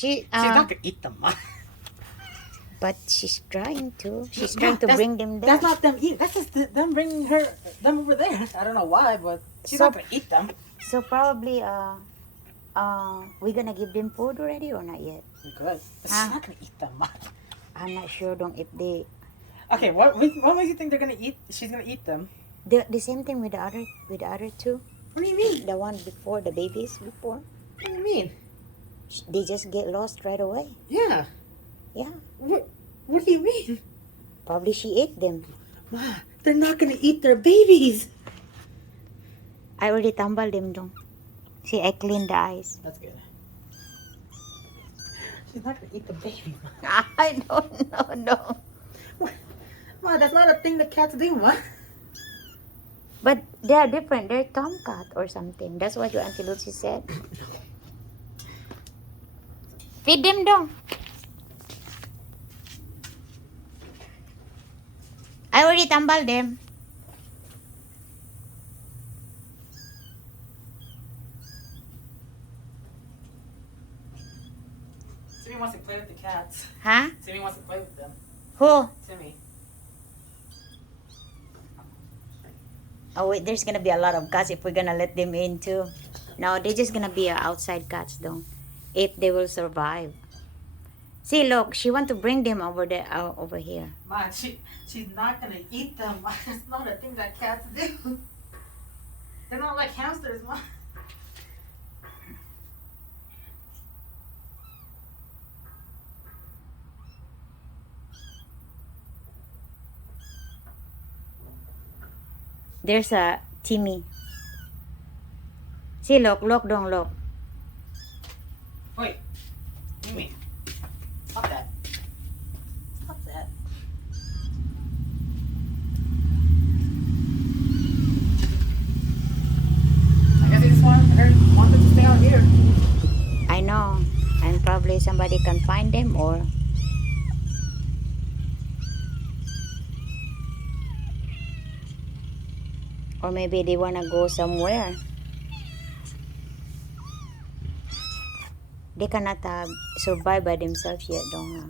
She's not gonna eat them. but she's trying to. She's Yeah, trying to bring them there. That's not them eating. That's just them bringing them over there. I don't know why, but she's So- not gonna eat them. So probably we're gonna give them food already or not yet? Good. She's Ah. not gonna eat them. I'm not sure don't if they Okay, what makes you think they're gonna eat? She's gonna eat them. the same thing with the other two. What do you mean? The one before the babies before. What do you mean? They just get lost right away. Yeah. Yeah. What do you mean? Probably she ate them. Ma, they're not gonna eat their babies. I already tumbled them down. See, I cleaned the eyes. That's good. She's not gonna eat the babies. I don't know. Ma, that's not a thing that cats do, ma. But they are different. They're tomcat or something. That's what your Auntie Lucy said. Feed them down. I already tumbled them. Timmy wants to play with the cats. Huh? Timmy wants to play with them. Who? Timmy. Oh wait, there's gonna be a lot of cats if we're gonna let them in too. No, they're just gonna be outside cats though, if they will survive. See, look, she want to bring them over there, over here. Ma, she's not gonna eat them. Ma. That's not a thing that cats do. They're not like hamsters, ma. There's a Timmy. See, look, don't look. Wait. Timmy. Stop that. Stop that. I guess they just want them to stay out here. I know, and probably somebody can find them or. Or maybe they wanna go somewhere. They cannot survive by themselves yet, don't know.